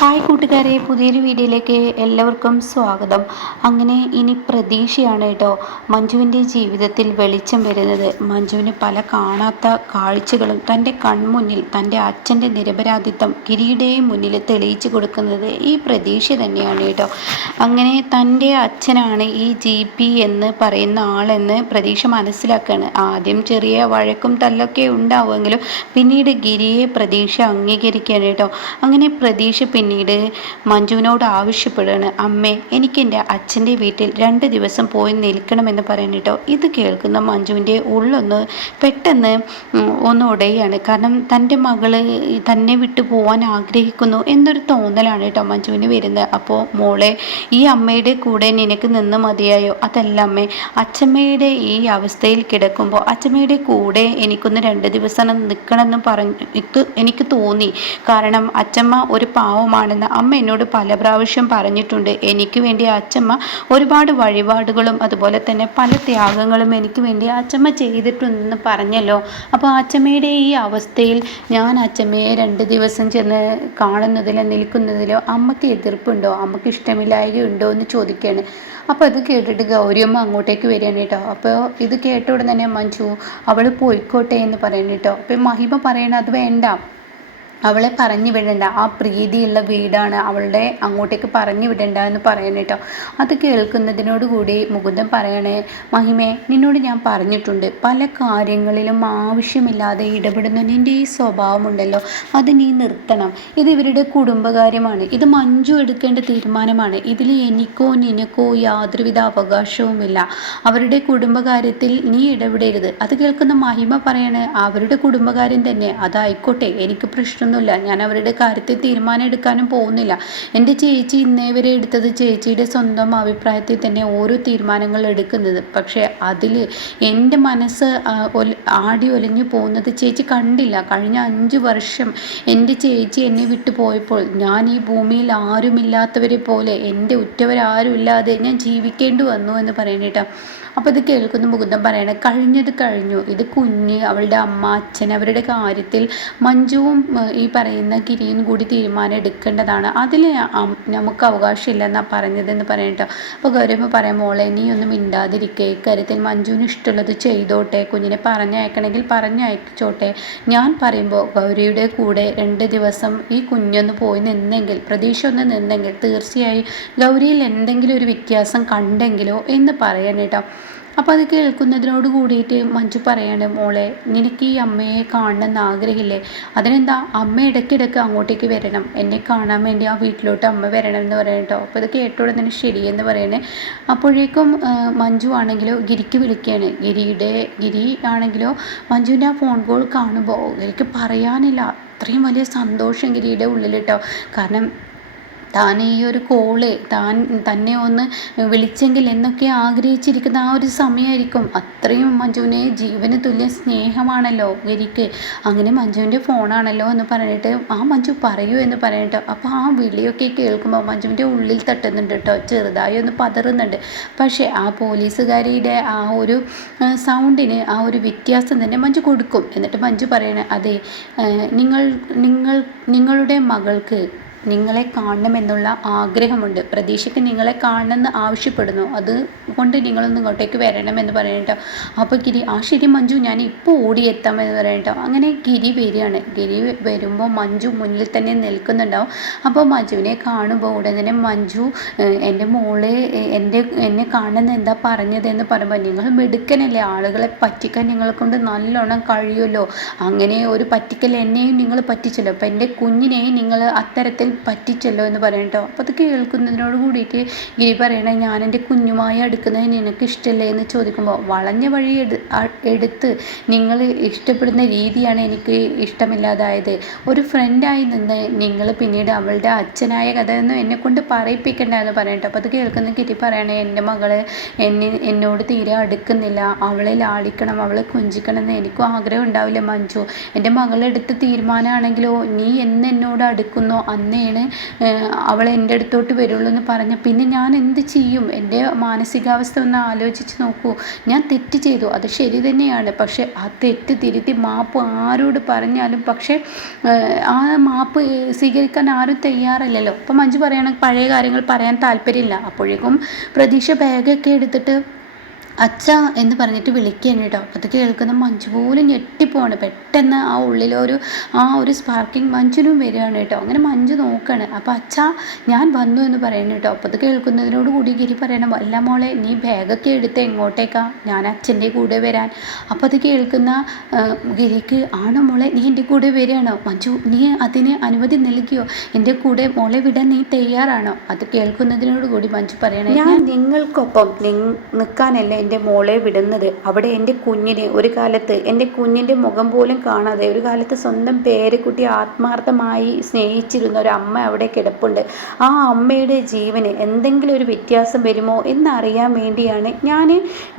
Hi കൂട്ടുകാരെ പുതിയൊരു വീഡിയോയിലേക്ക് എല്ലാവർക്കും സ്വാഗതം. അങ്ങനെ ഇനി പ്രതീക്ഷയാണ് കേട്ടോ മഞ്ജുവിന്റെ ജീവിതത്തിൽ വെളിച്ചം വരുന്നത്. മഞ്ജുവിന് പല കാണാത്ത കാഴ്ചകളും തന്റെ കൺമുന്നിൽ തന്റെ അച്ഛന്റെ നിരപരാധിത്വം കിരീടയും മുന്നിൽ തെളിയിച്ചു കൊടുക്കുന്നത് ഈ പ്രതീക്ഷ തന്നെയാണ് കേട്ടോ. അങ്ങനെ തന്റെ അച്ഛനാണ് ഈ ജി പി എന്ന് പറയുന്ന ആളെന്ന് പ്രതീക്ഷ മനസ്സിലാക്കുകയാണ് ആദ്യം ചെറിയ വഴക്കും തല്ലൊക്കെ ഉണ്ടാവുമെങ്കിലും പിന്നീട് ഗിരിയെ പ്രതീക്ഷ അംഗീകരിക്കുകയാണ് കേട്ടോ. അങ്ങനെ പ്രതീക്ഷ പിന്നീട് മഞ്ജുവിനോട് ആവശ്യപ്പെടുകയാണ് അമ്മേ എനിക്ക് എന്റെ അച്ഛന്റെ വീട്ടിൽ രണ്ട് ദിവസം പോയി നിൽക്കണമെന്ന് പറയുന്നിട്ടോ ഇത് കേൾക്കുന്ന മഞ്ജുവിന്റെ ഉള്ളൊന്ന് പെട്ടെന്ന് ഒന്ന് ഉടയാണ് കാരണം തന്റെ മകൾ തന്നെ വിട്ടു പോകാൻ ആഗ്രഹിക്കുന്നു എന്നൊരു തോന്നലാണ് കേട്ടോ മഞ്ജുവിന് വരുന്നത്. അപ്പോൾ മോളെ ഈ അമ്മയുടെ കൂടെ നിനക്ക് നിന്ന് മതിയായോ? അതല്ല അമ്മേ അച്ഛമ്മയുടെ ഈ അവസ്ഥയിൽ കിടക്കുമ്പോൾ അച്ഛമ്മയുടെ കൂടെ എനിക്കൊന്ന് രണ്ട് ദിവസം നിൽക്കണമെന്ന് പറഞ്ഞു എനിക്ക് തോന്നി. കാരണം അച്ഛമ്മ ഒരു പാവമാണ് പാവമാണെന്ന് അമ്മ എന്നോട് പല പ്രാവശ്യം പറഞ്ഞിട്ടുണ്ട്. എനിക്ക് വേണ്ടി അച്ചമ്മ ഒരുപാട് വഴിപാടുകളും അതുപോലെ തന്നെ പല ത്യാഗങ്ങളും എനിക്ക് വേണ്ടി അച്ചമ്മ ചെയ്തിട്ടുണ്ടെന്ന് പറഞ്ഞല്ലോ. അപ്പോൾ അച്ചമ്മയുടെ ഈ അവസ്ഥയിൽ ഞാൻ അച്ചമ്മയെ രണ്ട് ദിവസം ചെന്ന് കാണുന്നതിലോ നിൽക്കുന്നതിലോ അമ്മയ്ക്ക് എതിർപ്പുണ്ടോ? അമ്മയ്ക്ക് ഇഷ്ടമില്ലായ്കയുണ്ടോ എന്ന് ചോദിക്കുകയാണ് അപ്പോൾ അത് കേട്ടിട്ട് ഗൗരിയമ്മ അങ്ങോട്ടേക്ക് വരികയാണ് കേട്ടോ. അപ്പോൾ ഇത് കേട്ട ഉടനെ തന്നെ മഞ്ജു അവൾ പോയിക്കോട്ടെ എന്ന് പറയുന്നു കേട്ടോ. അപ്പോൾ മഹിമ പറയണത് വേണ്ട. അവളെ പറഞ്ഞു വിടണ്ട. ആ പ്രീതിയുള്ള വീടാണ് അവളുടെ അങ്ങോട്ടേക്ക് പറഞ്ഞു വിടണ്ട എന്ന് പറയണം കേട്ടോ അത് കേൾക്കുന്നതിനോടുകൂടി മുകുന്ദൻ പറയണേ മഹിമേ നിന്നോട് ഞാൻ പറഞ്ഞിട്ടുണ്ട്. പല കാര്യങ്ങളിലും ആവശ്യമില്ലാതെ ഇടപെടുന്ന നിന്റെ ഈ സ്വഭാവമുണ്ടല്ലോ. അത് നീ നിർത്തണം. ഇത് ഇവരുടെ കുടുംബകാര്യമാണ്. ഇത് മഞ്ജു എടുക്കേണ്ട തീരുമാനമാണ്. ഇതിൽ എനിക്കോ നിനക്കോ യാതൊരുവിധ അവകാശവുമില്ല. അവരുടെ കുടുംബകാര്യത്തിൽ നീ ഇടപെടരുത്. അത് കേൾക്കുന്ന മഹിമ പറയണേ അവരുടെ കുടുംബകാര്യം തന്നെ. അതായിക്കോട്ടെ. എനിക്ക് പ്രശ്നം ഒന്നുമില്ല ഞാൻ അവരുടെ കാര്യത്തിൽ തീരുമാനം എടുക്കാനും പോകുന്നില്ല. എന്റെ ചേച്ചി ഇന്നേ വരെ എടുത്തത് ചേച്ചിയുടെ സ്വന്തം അഭിപ്രായത്തിൽ തന്നെ ഓരോ തീരുമാനങ്ങൾ എടുക്കുന്നത്. പക്ഷേ അതിൽ എന്റെ മനസ്സ് ആടി ഒലിഞ്ഞു പോകുന്നത് ചേച്ചി കണ്ടില്ല. കഴിഞ്ഞ അഞ്ച് വർഷം എന്റെ ചേച്ചി എന്നെ വിട്ടു പോയപ്പോൾ ഞാൻ ഈ ഭൂമിയിൽ ആരുമില്ലാത്തവരെ പോലെ എന്റെ ഉറ്റവരാരും ഇല്ലാതെ ഞാൻ ജീവിക്കേണ്ടി വന്നു എന്ന് പറയുന്നേട്ടാ അപ്പോൾ ഇത് കേൾക്കുന്ന മുകുന്ദം പറയണ കഴിഞ്ഞത് കഴിഞ്ഞു. ഇത് കുഞ്ഞ് അവളുടെ അമ്മ അച്ഛൻ അവരുടെ കാര്യത്തിൽ മഞ്ജുവും ഈ പറയുന്ന ഗിരിയും കൂടി തീരുമാനം എടുക്കേണ്ടതാണ്. അതിൽ നമുക്ക് അവകാശമില്ലെന്നാണ് പറഞ്ഞതെന്ന് പറയട്ടോ അപ്പോൾ ഗൗരവ പറയാം മോളെ നീ ഒന്നും മിണ്ടാതിരിക്കുക ഇക്കാര്യത്തിൽ മഞ്ജുവിന് ഇഷ്ടമുള്ളത് ചെയ്തോട്ടെ. കുഞ്ഞിനെ പറഞ്ഞയക്കണമെങ്കിൽ പറഞ്ഞയച്ചോട്ടെ. ഞാൻ പറയുമ്പോൾ ഗൗരിയുടെ കൂടെ രണ്ട് ദിവസം ഈ കുഞ്ഞൊന്ന് പോയി നിന്നെങ്കിൽ പ്രതീക്ഷ ഒന്ന് നിന്നെങ്കിൽ തീർച്ചയായും ഗൗരിയിൽ എന്തെങ്കിലും ഒരു വ്യത്യാസം കണ്ടെങ്കിലോ എന്ന് പറയണേട്ടോ അപ്പോൾ അത് കേൾക്കുന്നതിനോട് കൂടിയിട്ട് മഞ്ജു പറയാണ് മോളെ നിനക്ക് ഈ അമ്മയെ കാണണമെന്ന് ആഗ്രഹമില്ലേ? അതിനെന്താ അമ്മ ഇടയ്ക്കിടയ്ക്ക് അങ്ങോട്ടേക്ക് വരണം. എന്നെ കാണാൻ വേണ്ടി ആ വീട്ടിലോട്ട് അമ്മ വരണം എന്ന് പറയണം കേട്ടോ അപ്പോൾ ഇത് കേട്ടോടെ തന്നെ ശരിയെന്ന് പറയണേ. അപ്പോഴേക്കും മഞ്ജു ആണെങ്കിലോ ഗിരിക്ക് വിളിക്കുകയാണ് ഗിരിയുടെ ഗിരി ആണെങ്കിലോ മഞ്ജുവിന്റെ ആ ഫോൺ കോൾ കാണുമ്പോൾ എനിക്ക് പറയാനില്ല. അത്രയും വലിയ സന്തോഷം ഗിരിയുടെ ഉള്ളിൽ കേട്ടോ കാരണം താൻ ഈ ഒരു കോൾ താൻ തന്നെ ഒന്ന് വിളിച്ചെങ്കിൽ എന്നൊക്കെ ആഗ്രഹിച്ചിരിക്കുന്ന ആ ഒരു സമയമായിരിക്കും അത്രയും മഞ്ജുവിനെ ജീവന് തുല്യ സ്നേഹമാണല്ലോ ഗരിക്ക് അങ്ങനെ മഞ്ജുവിന്റെ ഫോണാണല്ലോ എന്ന് പറഞ്ഞിട്ട് ആ മഞ്ജു പറയൂ എന്ന് പറഞ്ഞിട്ട് അപ്പോൾ ആ വിളിയൊക്കെ കേൾക്കുമ്പോൾ മഞ്ജുവിന്റെ ഉള്ളിൽ തട്ടുന്നുണ്ട് കേട്ടോ ചെറുതായി ഒന്ന് പതറുന്നുണ്ട്. പക്ഷേ ആ പോലീസുകാരിയുടെ ആ ഒരു സൗണ്ടിന് ആ ഒരു വ്യത്യാസം തന്നെ മഞ്ജു കൊടുക്കും. എന്നിട്ട് മഞ്ജു പറയണേ അതെ നിങ്ങൾ നിങ്ങൾ നിങ്ങളുടെ മകൾക്ക് നിങ്ങളെ കാണണമെന്നുള്ള ആഗ്രഹമുണ്ട്. പ്രതീക്ഷയ്ക്ക് നിങ്ങളെ കാണണമെന്ന് ആവശ്യപ്പെടുന്നു. അതുകൊണ്ട് നിങ്ങളൊന്ന് ഇങ്ങോട്ടേക്ക് വരണമെന്ന് പറയട്ടോ അപ്പോൾ ഗിരി ആ ശരി മഞ്ജു ഞാൻ ഇപ്പോൾ ഓടിയെത്താമെന്ന് പറയട്ടോ അങ്ങനെ ഗിരി വരികയാണ്. ഗിരി വരുമ്പോൾ മഞ്ജു മുന്നിൽ തന്നെ നിൽക്കുന്നുണ്ടാവും. അപ്പോൾ മഞ്ജുവിനെ കാണുമ്പോൾ ഉടൻ തന്നെ മഞ്ജു എന്റെ മോളെ എന്റെ എന്നെ കാണുന്ന എന്താ പറഞ്ഞതെന്ന് പറയുമ്പോൾ നിങ്ങൾ മിടുക്കനല്ലേ ആളുകളെ പറ്റിക്കാൻ നിങ്ങളെ കൊണ്ട് നല്ലോണം കഴിയുമല്ലോ. അങ്ങനെ ഒരു പറ്റിക്കൽ എന്നെയും നിങ്ങൾ പറ്റിച്ചല്ലോ. അപ്പോൾ എന്റെ കുഞ്ഞിനെയും നിങ്ങൾ അത്തരത്തിൽ പറ്റിച്ചല്ലോ എന്ന് പറയട്ടോ അപ്പോൾ അത് കേൾക്കുന്നതിനോട് കൂടിയിട്ട് ഗിരി പറയണേ ഞാൻ എന്റെ കുഞ്ഞുമായി അടുക്കുന്നത് നിനക്ക് ഇഷ്ടമല്ലേ എന്ന് ചോദിക്കുമ്പോൾ വളഞ്ഞ വഴി എടുത്ത് നിങ്ങൾ ഇഷ്ടപ്പെടുന്ന രീതിയാണ് എനിക്ക് ഇഷ്ടമില്ലാതായത്. ഒരു ഫ്രണ്ടായി നിന്ന് നിങ്ങൾ പിന്നീട് അവളുടെ അച്ഛനായ കഥയൊന്നും എന്നെ കൊണ്ട് പറയിപ്പിക്കണ്ട എന്ന് പറയട്ടോ അപ്പോൾ അത് കേൾക്കുന്ന കിട്ടി പറയണേ എന്റെ മകൾ എന്നെ എന്നോട് തീരെ അടുക്കുന്നില്ല. അവളെ ലാളിക്കണം അവളെ കുഞ്ചിക്കണം എന്ന് എനിക്കും ആഗ്രഹം ഉണ്ടാവില്ല മഞ്ജു. എന്റെ മകളെടുത്ത തീരുമാനമാണെങ്കിലോ നീ എന്ന് എന്നോട് അടുക്കുന്നോ? അന്നേണ് അവൾ എന്റെ അടുത്തോട്ട് വരുള്ളൂ എന്ന് പറഞ്ഞ പിന്നെ ഞാൻ എന്ത് ചെയ്യും? എന്റെ മാനസികാവസ്ഥ ഒന്ന് ആലോചിച്ച് നോക്കൂ. ഞാൻ തെറ്റ് ചെയ്തു. അത് ശരി തന്നെയാണ്. പക്ഷേ ആ തെറ്റ് തിരുത്തി മാപ്പ് ആരോട് പറഞ്ഞാലും പക്ഷേ ആ മാപ്പ് സ്വീകരിക്കാൻ ആരും തയ്യാറല്ലല്ലോ. അപ്പം മഞ്ജു പറയണ പഴയ കാര്യങ്ങൾ പറയാൻ താല്പര്യമില്ല. അപ്പോഴേക്കും പ്രതീക്ഷ ബാഗൊക്കെ എടുത്തിട്ട് അച്ഛ എന്ന് പറഞ്ഞിട്ട് വിളിക്കുകയാണ് കേട്ടോ. അത് കേൾക്കുന്ന മഞ്ജു പോലും ഞെട്ടിപ്പോവാണ്. പെട്ടെന്ന് ആ ഉള്ളിലൊരു ആ ഒരു സ്പാർക്കിംഗ് മഞ്ജുനും വരികയാണ് കേട്ടോ. അങ്ങനെ മഞ്ജു നോക്കുകയാണ് അപ്പോൾ അച്ഛ ഞാൻ വന്നു എന്ന് പറയുന്നു കേട്ടോ. അപ്പോൾ അത് കേൾക്കുന്നതിനോട് കൂടി ഗിരി പറയണം. അല്ല മോളെ നീ ബാഗൊക്കെ എടുത്ത് എങ്ങോട്ടേക്കാ? ഞാൻ അച്ഛന്റെ കൂടെ വരാൻ. അപ്പോൾ അത് കേൾക്കുന്ന ഗിരിക്ക് ആണോ മോളെ നീ എന്റെ കൂടെ വരികയാണോ? മഞ്ജു നീ അതിന് അനുമതി നൽകിയോ? എന്റെ കൂടെ മോളെ വിടാൻ നീ തയ്യാറാണോ? അത് കേൾക്കുന്നതിനോട് കൂടി മഞ്ജു പറയണേ. ഞാൻ നിങ്ങൾക്കൊപ്പം നിൽക്കാനല്ലേ എന്റെ മോളെ വിടുന്നത്. അവിടെ എന്റെ കുഞ്ഞിനെ ഒരു കാലത്ത് എന്റെ കുഞ്ഞിന്റെ മുഖം പോലും കാണാതെ ഒരു കാലത്ത് സ്വന്തം പേരക്കുട്ടി ആത്മാർത്ഥമായി സ്നേഹിച്ചിരുന്ന ഒരു അമ്മ അവിടെ കിടപ്പുണ്ട്. ആ അമ്മയുടെ ജീവന് എന്തെങ്കിലും ഒരു വ്യത്യാസം വരുമോ എന്നറിയാൻ വേണ്ടിയാണ് ഞാൻ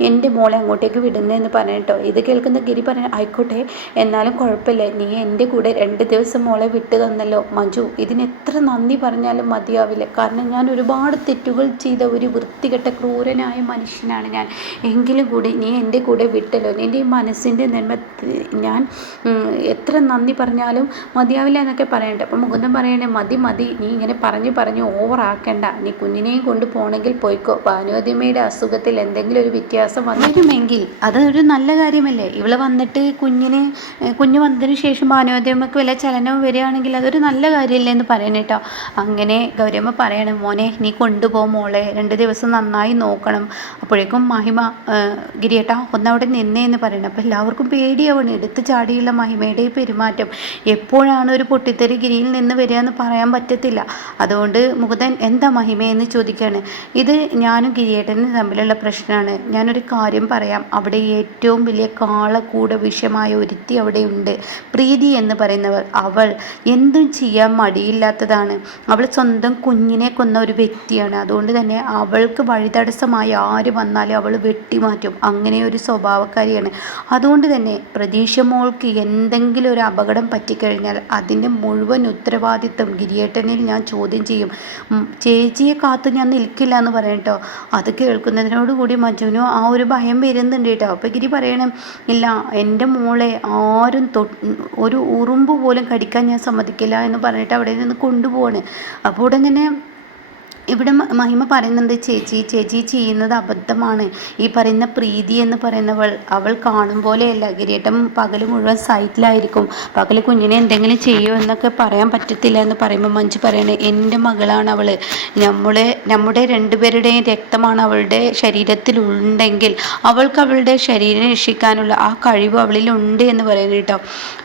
എന്റെ മോളെ അങ്ങോട്ടേക്ക് വിടുന്നതെന്ന് പറഞ്ഞിട്ടോ. ഇത് കേൾക്കുന്ന ഗിരി പറഞ്ഞ ആയിക്കോട്ടെ എന്നാലും കുഴപ്പമില്ല. നീ എന്റെ കൂടെ രണ്ട് ദിവസം മോളെ വിട്ടു തന്നല്ലോ. മഞ്ജു ഇതിന് എത്ര നന്ദി പറഞ്ഞാലും മതിയാവില്ല. കാരണം ഞാൻ ഒരുപാട് തെറ്റുകൾ ചെയ്ത ഒരു വൃത്തികെട്ട ക്രൂരനായ മനുഷ്യനാണ് ഞാൻ. എങ്കിലും കൂടി നീ എന്റെ കൂടെ വിട്ടല്ലോ. നിന്റെ മനസ്സിന്റെ നന്മ ഞാൻ എത്ര നന്ദി പറഞ്ഞാലും മതിയാവില്ല എന്നൊക്കെ പറയണ്ടേ. അപ്പം മുകുന്ദൻ പറയണേ മതി മതി. നീ ഇങ്ങനെ പറഞ്ഞു പറഞ്ഞ് ഓവറാക്കണ്ട നീ കുഞ്ഞിനെയും കൊണ്ട് പോകണമെങ്കിൽ പോയിക്കോ. ഭാനുവതിമയുടെ അസുഖത്തിൽ എന്തെങ്കിലും ഒരു വ്യത്യാസം വന്നിരുമെങ്കിൽ അതൊരു നല്ല കാര്യമല്ലേ? ഇവൾ വന്നിട്ട് കുഞ്ഞിന് കുഞ്ഞ് വന്നതിന് ശേഷം ഭാനുവതിയമ്മക്ക് വല്ല ചലനവും വരികയാണെങ്കിൽ അതൊരു നല്ല കാര്യമല്ലേ എന്ന് പറയണേട്ടോ അങ്ങനെ ഗൗരമ്മ പറയണം മോനെ നീ കൊണ്ടുപോ മോളെ. രണ്ട് ദിവസം നന്നായി നോക്കണം. അപ്പോഴേക്കും മഹിമ ഗിരിയേട്ടാ ഒന്നവിടെ നിന്നേ എന്ന് പറയണം. അപ്പോൾ എല്ലാവർക്കും പേടിയാവണം. എടുത്ത് ചാടിയുള്ള മഹിമയുടെ പെരുമാറ്റം. എപ്പോഴാണ് ഒരു പൊട്ടിത്തെറി ഗിരിയിൽ നിന്ന് വരിക എന്ന് പറയാൻ പറ്റത്തില്ല. അതുകൊണ്ട് മുകുതൻ എന്താ മഹിമയെന്ന് ചോദിക്കുകയാണ് ഇത് ഞാനും ഗിരിയേട്ടനും തമ്മിലുള്ള പ്രശ്നമാണ്. ഞാനൊരു കാര്യം പറയാം. അവിടെ ഏറ്റവും വലിയ കാളക്കൂട വിഷമായ ഒരുത്തി അവിടെയുണ്ട്. പ്രീതി എന്ന് പറയുന്നവർ അവൾ എന്തും ചെയ്യാൻ മടിയില്ലാത്തതാണ്. അവൾ സ്വന്തം കുഞ്ഞിനെ കൊന്ന ഒരു വ്യക്തിയാണ്. അതുകൊണ്ട് തന്നെ അവൾക്ക് വഴിതടസ്സമായി ആര് വന്നാലും അവൾ വെട്ടിമാറ്റും. അങ്ങനെ ഒരു സ്വഭാവക്കാരിയാണ്. അതുകൊണ്ട് തന്നെ പ്രതീക്ഷ മോൾക്ക് എന്തെങ്കിലും ഒരു അപകടം പറ്റിക്കഴിഞ്ഞാൽ അതിന്റെ മുഴുവൻ ഉത്തരവാദിത്വം ഗിരിയേട്ടനിൽ ഞാൻ ചോദ്യം ചെയ്യും. ചേച്ചിയെ കാത്ത് ഞാൻ നിൽക്കില്ല എന്ന് പറയട്ടോ അത് കേൾക്കുന്നതിനോടുകൂടി മജുവിനോ ആ ഒരു ഭയം വരുന്നുണ്ട് കേട്ടോ. അപ്പോൾ ഗിരി പറയണം ഇല്ല എന്റെ മോളെ ആരും ഒരു ഉറുമ്പ് പോലും കടിക്കാൻ ഞാൻ സമ്മതിക്കില്ല എന്ന് പറഞ്ഞിട്ട് അവിടെ നിന്ന് കൊണ്ടുപോവാണ്. അപ്പോൾ ഉടൻ തന്നെ ഇവിടെ മഹിമ പറയുന്നുണ്ട് ചേച്ചി ചേച്ചി ചെയ്യുന്നത് അബദ്ധമാണ്. ഈ പറയുന്ന പ്രീതി എന്ന് പറയുന്നവൾ അവൾ കാണും പോലെയല്ല. ഗിരിയേട്ടം പകൽ മുഴുവൻ സൈറ്റിലായിരിക്കും. പകൽ കുഞ്ഞിനെ എന്തെങ്കിലും ചെയ്യുമോ എന്നൊക്കെ പറയാൻ പറ്റത്തില്ല എന്ന് പറയുമ്പോൾ മഞ്ജു പറയണേ എന്റെ മകളാണ് അവൾ നമ്മളെ നമ്മുടെ രണ്ടുപേരുടെയും രക്തമാണ് അവളുടെ ശരീരത്തിലുണ്ടെങ്കിൽ അവൾക്ക് അവളുടെ ശരീരം രക്ഷിക്കാനുള്ള ആ കഴിവ് അവളിലുണ്ട് എന്ന് പറയുന്നത് കേട്ടോ.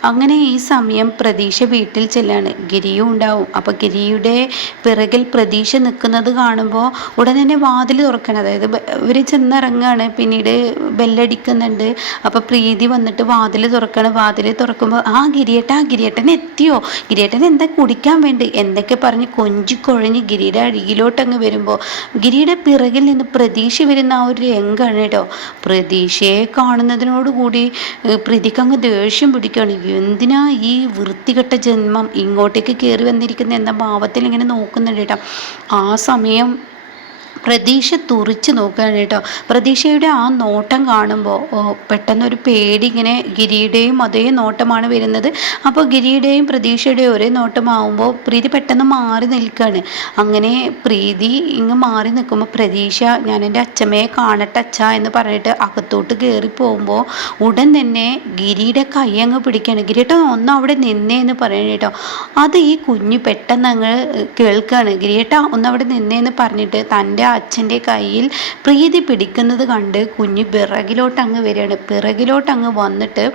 അങ്ങനെ ഈ സമയം പ്രതീക്ഷ വീട്ടിൽ ചെല്ലാണ്. ഗിരിയും ഉണ്ടാവും. അപ്പോൾ ഗിരിയുടെ പിറകിൽ പ്രതീക്ഷ നിൽക്കുന്ന തുറക്കുന്നത് കാണുമ്പോൾ ഉടനെ തന്നെ വാതിൽ തുറക്കണം. അതായത് ഇവർ ചെന്നിറങ്ങുകയാണ് പിന്നീട് ബെല്ലടിക്കുന്നുണ്ട്. അപ്പോൾ പ്രീതി വന്നിട്ട് വാതിൽ തുറക്കണം. വാതിൽ തുറക്കുമ്പോൾ ആ ഗിരിയേട്ട ആ ഗിരിയേട്ടൻ എത്തിയോ? ഗിരിയേട്ടൻ എന്താ കുടിക്കാൻ വേണ്ടി? എന്തൊക്കെ പറഞ്ഞ് കൊഞ്ചി കൊഴഞ്ഞ് ഗിരിയുടെ അടിയിലോട്ടങ്ങ് വരുമ്പോൾ ഗിരിയുടെ പിറകിൽ നിന്ന് പ്രതീക്ഷ വരുന്ന ആ ഒരു രംഗമാണ് കേട്ടോ. പ്രതീക്ഷയെ കാണുന്നതിനോടുകൂടി പ്രതിക്ക് അങ്ങ് ദേഷ്യം പിടിക്കുകയാണ്. എന്തിനാ ഈ വൃത്തികെട്ട ജന്മം ഇങ്ങോട്ടേക്ക് കയറി വന്നിരിക്കുന്ന എന്ന ഭാവത്തിൽ ഇങ്ങനെ നോക്കുന്നുണ്ട് കേട്ടോ. ആ സമയം പ്രതീക്ഷ തുറിച്ച് നോക്കുകയാണ് കേട്ടോ. പ്രതീക്ഷയുടെ ആ നോട്ടം കാണുമ്പോൾ പെട്ടെന്നൊരു പേടി ഇങ്ങനെ ഗിരിയുടെയും അതേ നോട്ടമാണ് വരുന്നത്. അപ്പോൾ ഗിരിയുടെയും പ്രതീക്ഷയുടെയും ഒരേ നോട്ടമാവുമ്പോൾ പ്രീതി പെട്ടെന്ന് മാറി നിൽക്കുകയാണ്. അങ്ങനെ പ്രീതി ഇങ്ങ് മാറി നിൽക്കുമ്പോൾ പ്രതീക്ഷ ഞാൻ എന്റെ അച്ഛമ്മയെ കാണട്ടെ അച്ഛ എന്ന് പറഞ്ഞിട്ട് അകത്തോട്ട് കയറി പോകുമ്പോൾ ഉടൻ തന്നെ ഗിരിയുടെ കൈ അങ്ങ് പിടിക്കുകയാണ്. ഗിരിയേട്ടൻ ഒന്ന് അവിടെ നിന്നേ എന്ന് പറയണ കേട്ടോ. അത് ഈ കുഞ്ഞ് പെട്ടെന്ന് അങ്ങ് കേൾക്കുകയാണ്. ഗിരിയേട്ട ഒന്ന് അവിടെ നിന്നേ എന്ന് പറഞ്ഞിട്ട് തന്റെ അച്ഛന്റെ കയ്യിൽ പ്രീതി പിടിക്കുന്നത് കണ്ട് കുഞ്ഞ് പിറകിലോട്ടങ്ങ് വരികയാണ്. പിറകിലോട്ടങ്ങ് വന്നിട്ട്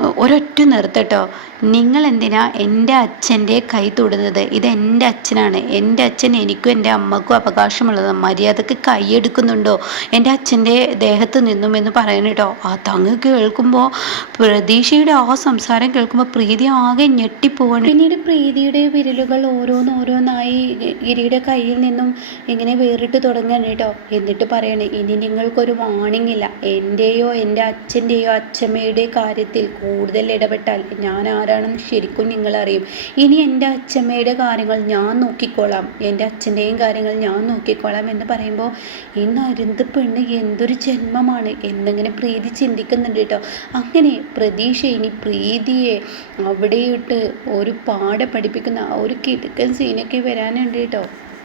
ഒരൊറ്റ നിർത്തട്ടോ. നിങ്ങൾ എന്തിനാ എന്റെ അച്ഛന്റെ കൈ തൊടുന്നത്? ഇത് എന്റെ അച്ഛനാണ്. എന്റെ അച്ഛൻ എനിക്കും എന്റെ അമ്മക്കും അവകാശമുള്ളത്. മര്യാദയ്ക്ക് കൈയെടുക്കുന്നുണ്ടോ എന്റെ അച്ഛന്റെ ദേഹത്ത് നിന്നും എന്ന് പറയണം കേട്ടോ. ആ തങ്ങ് കേൾക്കുമ്പോൾ പ്രതീക്ഷയുടെ ആ സംസാരം കേൾക്കുമ്പോൾ പ്രീതി ആകെ ഞെട്ടിപ്പോവാണ്. പിന്നീട് പ്രീതിയുടെ വിരലുകൾ ഓരോന്നോരോന്നായി ഗിരിയുടെ കയ്യിൽ നിന്നും ഇങ്ങനെ വേറിട്ട് തുടങ്ങാണ് കേട്ടോ. എന്നിട്ട് പറയണേ ഇനി നിങ്ങൾക്കൊരു വാണിംഗ് ഇല്ല. എന്റെയോ എന്റെ അച്ഛന്റെയോ അച്ഛമ്മയുടെ കാര്യത്തിൽ കൂടുതൽ ഇടപെട്ടാൽ ഞാൻ ആരാണെന്ന് ശരിക്കും നിങ്ങളറിയും ഇനി എന്റെ അച്ഛമ്മയുടെ കാര്യങ്ങൾ ഞാൻ നോക്കിക്കോളാം. എന്റെ അച്ഛന്റെയും കാര്യങ്ങൾ ഞാൻ നോക്കിക്കോളാം എന്ന് പറയുമ്പോൾ ഈ നരുന്ത് പെണ്ണ് എന്തൊരു ജന്മമാണ്? എന്നിങ്ങനെ പ്രീതി ചിന്തിക്കുന്നുണ്ട് കേട്ടോ. അങ്ങനെ പ്രതീക്ഷ ഇനി പ്രീതിയെ അവിടെയിട്ട് ഒരു പാടെ പഠിപ്പിക്കുന്ന ഒരു കിടുക്കൻ സീനൊക്കെ വരാനുണ്ട് കേട്ടോ.